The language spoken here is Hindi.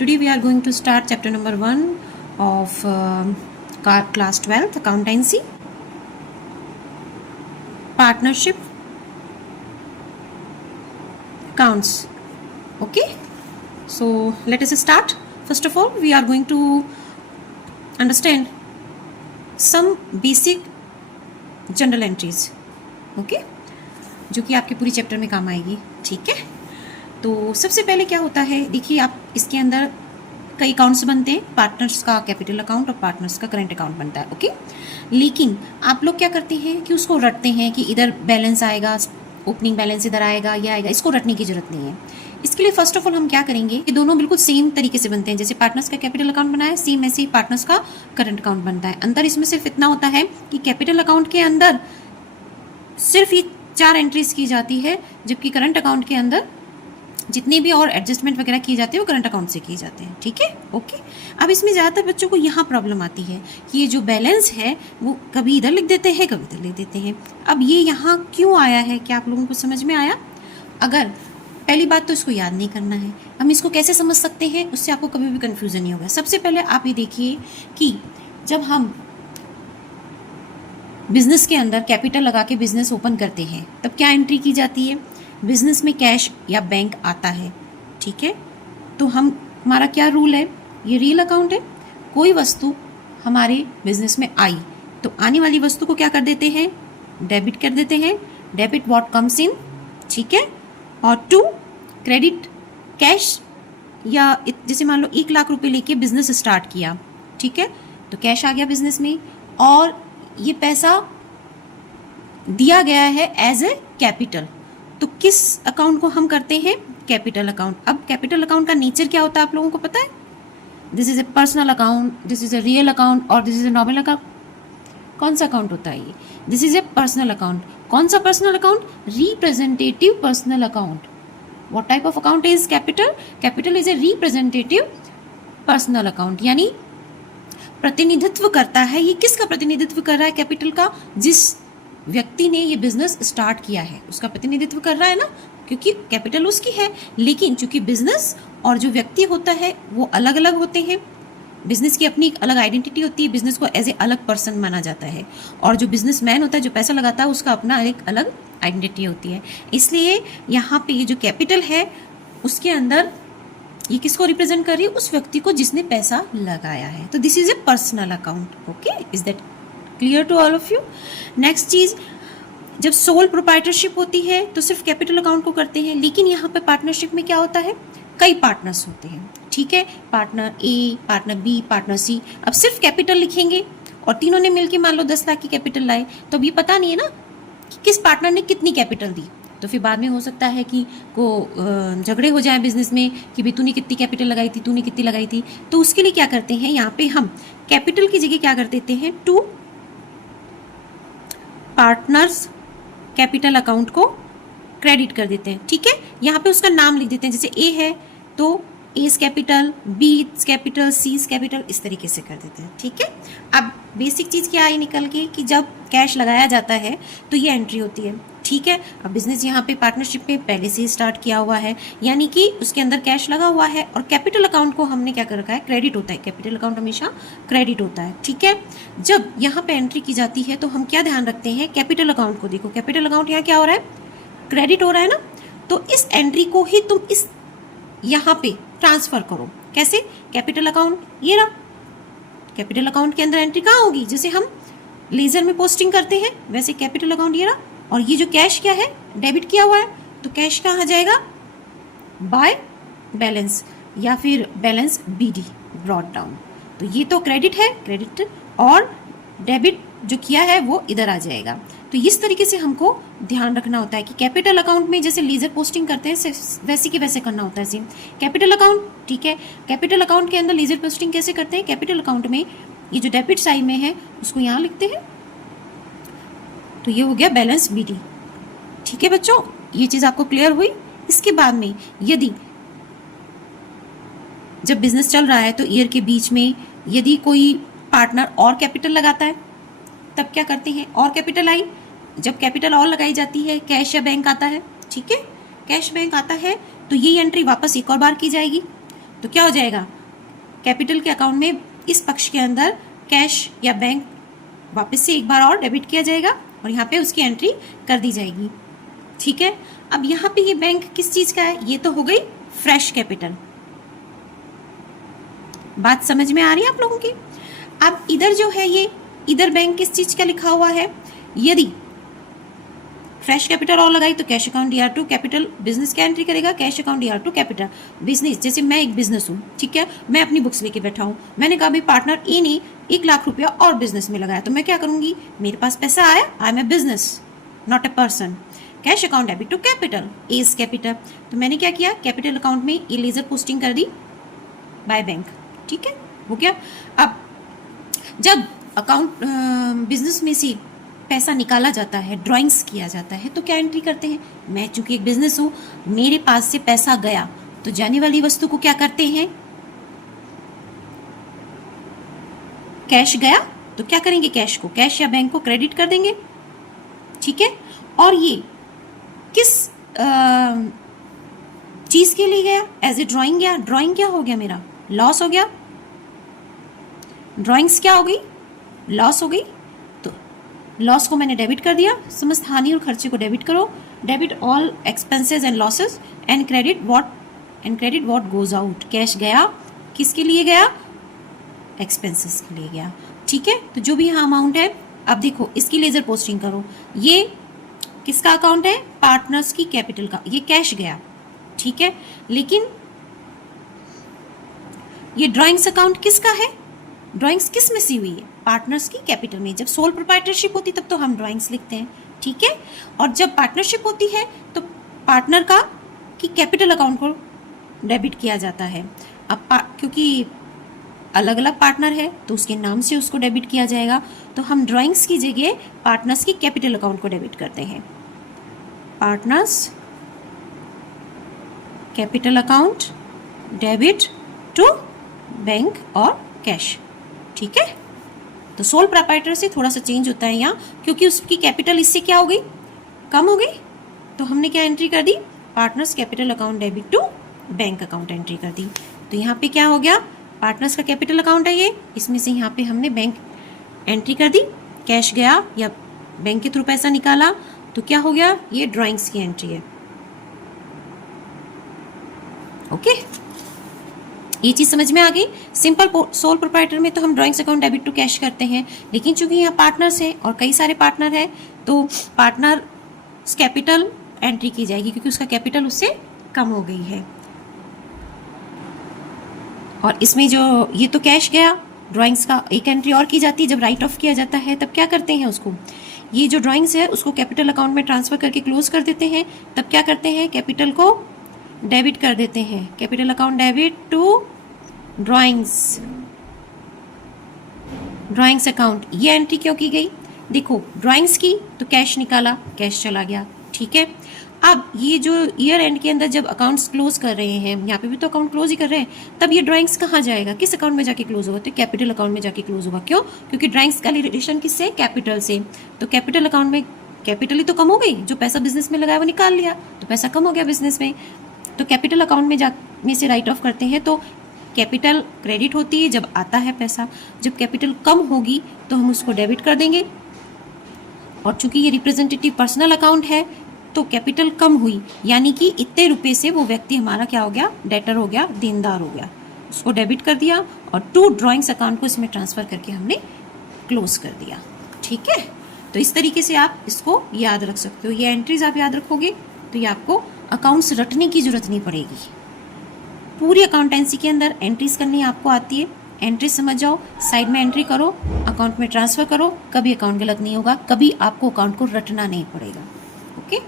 Today we are going to start chapter number 1 of class 12th accountancy, partnership, accounts. Okay, so let us start. First of all, we are going to understand some basic journal entries. Okay, जो कि आपके पूरी चैप्टर में काम आएगी. ठीक है, तो सबसे पहले क्या होता है, देखिए आप इसके अंदर कई अकाउंट्स बनते हैं. पार्टनर्स का कैपिटल अकाउंट और पार्टनर्स का करंट अकाउंट बनता है. ओके, लेकिन आप लोग क्या करते हैं कि उसको रटते हैं कि इधर बैलेंस आएगा, ओपनिंग बैलेंस इधर आएगा, ये आएगा. इसको रटने की जरूरत नहीं है. इसके लिए फर्स्ट ऑफ ऑल हम क्या करेंगे, ये दोनों बिल्कुल सेम तरीके से बनते हैं. जैसे पार्टनर्स का कैपिटल अकाउंट बना है, सेम ऐसे ही पार्टनर्स का करंट अकाउंट बनता है. अंतर इसमें सिर्फ इतना होता है कि कैपिटल अकाउंट के अंदर सिर्फ ये 4 एंट्रीज की जाती है, जबकि करंट अकाउंट के अंदर जितने भी और एडजस्टमेंट वगैरह किए जाते हैं वो करंट अकाउंट से किए जाते हैं. ठीक है, ओके. अब इसमें ज़्यादातर बच्चों को यहाँ प्रॉब्लम आती है कि ये जो बैलेंस है वो कभी इधर लिख देते हैं, कभी इधर लिख देते हैं. अब ये यहाँ क्यों आया है, क्या आप लोगों को समझ में आया? अगर पहली बात तो इसको याद नहीं करना है. हम इसको कैसे समझ सकते हैं, उससे आपको कभी भी कन्फ्यूज़न नहीं होगा. सबसे पहले आप ये देखिए कि जब हम बिजनेस के अंदर कैपिटल लगा के बिजनेस ओपन करते हैं तब क्या एंट्री की जाती है? बिजनेस में कैश या बैंक आता है. ठीक है, तो हमारा क्या रूल है, ये रियल अकाउंट है. कोई वस्तु हमारे बिजनेस में आई तो आने वाली वस्तु को क्या कर देते हैं, डेबिट कर देते हैं. Debit what comes in. ठीक है, और टू क्रेडिट कैश, या जैसे मान लो 1 लाख रुपए लेके बिजनेस स्टार्ट किया. ठीक है, तो कैश आ गया बिजनेस में और ये पैसा दिया गया है एज ए कैपिटल. तो किस अकाउंट को हम करते हैं, कैपिटल अकाउंट. अब कैपिटल अकाउंट का नेचर क्या होता है आप लोगों को पता है? This is a personal account, this is a real account और this is a nominal account. कौन सा अकाउंट होता है ये? This is a personal account. कौन सा personal account? Representative personal account. What type of account is capital? Capital is a representative personal account, यानी प्रतिनिधित्व करता है. ये किसका प्रतिनिधित्व कर रहा है? कैपिटल का. जिस व्यक्ति ने ये बिजनेस स्टार्ट किया है उसका प्रतिनिधित्व कर रहा है ना, क्योंकि कैपिटल उसकी है. लेकिन चूंकि बिजनेस और जो व्यक्ति होता है वो अलग अलग होते हैं. बिजनेस की अपनी एक अलग आइडेंटिटी होती है, बिजनेस को एज ए अलग पर्सन माना जाता है. और जो बिजनेसमैन होता है, जो पैसा लगाता है, उसका अपना एक अलग आइडेंटिटी होती है. इसलिए यहाँ पे ये जो कैपिटल है उसके अंदर ये किसको रिप्रेजेंट कर रही है? उस व्यक्ति को जिसने पैसा लगाया है. तो this is a personal account. Okay, is that clear to all of you? Next चीज, जब सोल प्रोप्राइटरशिप होती है तो सिर्फ कैपिटल अकाउंट को करते हैं. लेकिन यहाँ पे पार्टनरशिप में क्या होता है, कई पार्टनर्स होते हैं. ठीक है, पार्टनर ए, पार्टनर बी, पार्टनर सी. अब सिर्फ कैपिटल लिखेंगे और तीनों ने मिलकर मान लो 10 लाख की कैपिटल लाए, तो अब ये पता नहीं है ना कि किस पार्टनर ने कितनी कैपिटल दी. तो फिर बाद में हो सकता है कि झगड़े हो जाए बिजनेस में कि भाई तूने कितनी कैपिटल लगाई थी, तूने कितनी लगाई थी. तो उसके लिए क्या करते हैं, यहाँ पे हम कैपिटल की जगह क्या कर देते हैं, 2 पार्टनर्स कैपिटल अकाउंट को क्रेडिट कर देते हैं. ठीक है, यहाँ पे उसका नाम लिख देते हैं. जैसे ए है तो एस कैपिटल, बी कैपिटल, सी कैपिटल, इस तरीके से कर देते हैं. ठीक है, अब बेसिक चीज क्या आई निकल के कि जब कैश लगाया जाता है तो ये एंट्री होती है. ठीक है, अब बिजनेस यहाँ पे पार्टनरशिप में पहले से ही स्टार्ट किया हुआ है, यानी कि उसके अंदर कैश लगा हुआ है और कैपिटल अकाउंट को हमने क्या कर रखा है, क्रेडिट होता है. कैपिटल अकाउंट हमेशा क्रेडिट होता है. ठीक है, जब यहाँ पे एंट्री की जाती है तो हम क्या ध्यान रखते हैं, कैपिटल अकाउंट को. देखो कैपिटल अकाउंट यहाँ क्या हो रहा है, क्रेडिट हो रहा है ना. तो इस एंट्री को ही तुम इस यहाँ पे ट्रांसफर करो. कैसे? कैपिटल अकाउंट ये रहा, कैपिटल अकाउंट के अंदर एंट्री कहाँ होगी, जैसे हम लेजर में पोस्टिंग करते हैं वैसे कैपिटल अकाउंट ये रहा. और ये जो कैश क्या है, डेबिट किया हुआ है, तो कैश कहाँ जाएगा, बाय बैलेंस, या फिर बैलेंस बीडी ब्रॉट डाउन. तो ये तो क्रेडिट है, क्रेडिट, और डेबिट जो किया है वो इधर आ जाएगा. तो इस तरीके से हमको ध्यान रखना होता है कि कैपिटल अकाउंट में जैसे लीजर पोस्टिंग करते हैं वैसे के वैसे करना होता है सेम. कैपिटल अकाउंट, ठीक है, कैपिटल अकाउंट के अंदर लीजर पोस्टिंग कैसे करते हैं, कैपिटल अकाउंट में ये जो डेबिट साइड में है उसको यहाँ लिखते हैं. तो ये हो गया बैलेंस बीडी. ठीक है बच्चों, ये चीज आपको क्लियर हुई. इसके बाद में यदि जब बिजनेस चल रहा है तो ईयर के बीच में यदि कोई पार्टनर और कैपिटल लगाता है तब क्या करते हैं, और कैपिटल आई, जब कैपिटल और लगाई जाती है कैश या बैंक आता है. ठीक है, कैश बैंक आता है तो ये एंट्री वापस एक और बार की जाएगी. तो क्या हो जाएगा, कैपिटल के अकाउंट में इस पक्ष के अंदर कैश या बैंक वापस से एक बार और डेबिट किया जाएगा और यहाँ पे उसकी एंट्री कर दी जाएगी। ठीक है, अब यहाँ पे ये बैंक किस चीज का है, ये तो हो गई फ्रेश कैपिटल। बात समझ में आ रही है आप लोगों की। अब इधर जो है ये इधर बैंक किस चीज का लिखा हुआ है, यदि फ्रेश कैपिटल और लगाई तो cash account DR2 capital business क्या एंट्री करेगा, cash account DR2 capital business. जैसे मैं एक बिजनेस हूँ, ठीक है, मैं अपनी बुक्स लेके बैठा हूँ, मैंने कहा भाई पार्टनर ए ने 1 लाख रुपया और बिजनेस में लगाया, तो मैं क्या करूंगी, मेरे पास पैसा आया, I am a business not a person, cash account debit to capital, a is capital. तो मैंने क्या किया, कैपिटल अकाउंट में ये लेजर पोस्टिंग कर दी बाय बैंक। ठीक है, हो गया। अब जब अकाउंट बिजनेस में से पैसा निकाला जाता है, ड्राइंग्स किया जाता है, तो क्या एंट्री करते हैं, मैं चूंकि एक बिजनेस हूं, मेरे पास से पैसा गया तो जाने वाली वस्तु को क्या करते हैं, कैश गया तो क्या करेंगे, कैश को, कैश या बैंक को क्रेडिट कर देंगे। ठीक है, और ये किस चीज के लिए गया, एज ए ड्राइंग गया, ड्राइंग क्या हो गया, मेरा लॉस हो गया, ड्राइंग्स क्या हो गई, लॉस हो गई, तो लॉस को मैंने डेबिट कर दिया, समस्त हानि और खर्चे को डेबिट करो, debit all expenses and losses and credit what goes out, cash गया किसके लिए गया, एक्सपेंसेस के लिए गया। ठीक है, तो जो भी यहाँ अमाउंट है, अब देखो इसकी लेजर पोस्टिंग करो, ये किसका अकाउंट है, पार्टनर्स की कैपिटल का, ये कैश गया। ठीक है, लेकिन ये ड्राइंग्स अकाउंट किसका है, ड्राइंग्स किस में सी हुई है, पार्टनर्स की कैपिटल में। जब सोल प्रोप्राइटरशिप होती तब तो हम ड्राइंग्स लिखते हैं। ठीक है, और जब पार्टनरशिप होती है तो पार्टनर का की कैपिटल अकाउंट को डेबिट किया जाता है। अब क्योंकि अलग अलग पार्टनर है तो उसके नाम से उसको डेबिट किया जाएगा, तो हम ड्राइंग्स की जगह पार्टनर्स की कैपिटल अकाउंट को डेबिट करते हैं, partners capital account debit to bank और कैश। ठीक है, तो सोल प्रोप्राइटर से थोड़ा सा चेंज होता है यहाँ, क्योंकि उसकी कैपिटल इससे क्या हो गई, कम हो गई, तो हमने क्या एंट्री कर दी, partners capital account debit to bank account entry कर दी। तो यहाँ पे क्या हो गया, पार्टनर्स का कैपिटल अकाउंट है ये, इसमें से यहाँ पे हमने बैंक एंट्री कर दी, कैश गया या बैंक के थ्रू पैसा निकाला, तो क्या हो गया, ये ड्राइंग्स की एंट्री है। ओके, ये चीज समझ में आ गई। सिंपल सोल प्रोप्राइटर में तो हम drawings account debit to cash करते हैं, लेकिन चूंकि यहाँ पार्टनर्स हैं और कई सारे पार्टनर हैं, तो पार्टनर कैपिटल एंट्री की जाएगी, क्योंकि उसका कैपिटल उससे कम हो गई है। और इसमें जो ये तो कैश गया, ड्राइंग्स का एक एंट्री और की जाती है, जब राइट ऑफ किया जाता है तब क्या करते हैं, उसको ये जो ड्राइंग्स है उसको कैपिटल अकाउंट में ट्रांसफर करके क्लोज कर देते हैं। तब क्या करते हैं, कैपिटल को डेबिट कर देते हैं, capital account debit to drawings account. ये एंट्री क्यों की गई, देखो ड्राइंग्स की तो कैश निकाला, कैश चला गया। ठीक है, अब ये जो ईयर एंड के अंदर जब अकाउंट्स क्लोज कर रहे हैं, यहाँ पे भी तो अकाउंट क्लोज ही कर रहे हैं, तब ये ड्राइंग्स कहाँ जाएगा, किस अकाउंट में जाके क्लोज होगा, तो कैपिटल अकाउंट में जाके क्लोज होगा। क्यों, क्योंकि ड्राइंग्स का रिलेशन किससे, कैपिटल से। तो कैपिटल अकाउंट में कैपिटल ही तो कम हो गई, जो पैसा बिजनेस में लगाया वो निकाल लिया, तो पैसा कम हो गया बिजनेस में, तो कैपिटल अकाउंट में में से राइट ऑफ करते हैं, तो कैपिटल क्रेडिट होती है जब आता है पैसा, जब कैपिटल कम होगी तो हम उसको डेबिट कर देंगे। और चूंकि ये रिप्रेजेंटेटिव पर्सनल अकाउंट है तो कैपिटल कम हुई, यानी कि इतने रुपए से वो व्यक्ति हमारा क्या हो गया, डेटर हो गया, देनदार हो गया, उसको डेबिट कर दिया और टू ड्राइंग्स अकाउंट को इसमें ट्रांसफर करके हमने क्लोज कर दिया। ठीक है, तो इस तरीके से आप इसको याद रख सकते हो। ये एंट्रीज आप याद रखोगे तो ये आपको अकाउंट्स रटने की जरूरत नहीं पड़ेगी। पूरी अकाउंटेंसी के अंदर एंट्रीज करनी आपको आती है, एंट्रीज समझ जाओ, साइड में एंट्री करो, अकाउंट में ट्रांसफर करो, कभी अकाउंट गलत नहीं होगा, कभी आपको अकाउंट को रटना नहीं पड़ेगा। ओके।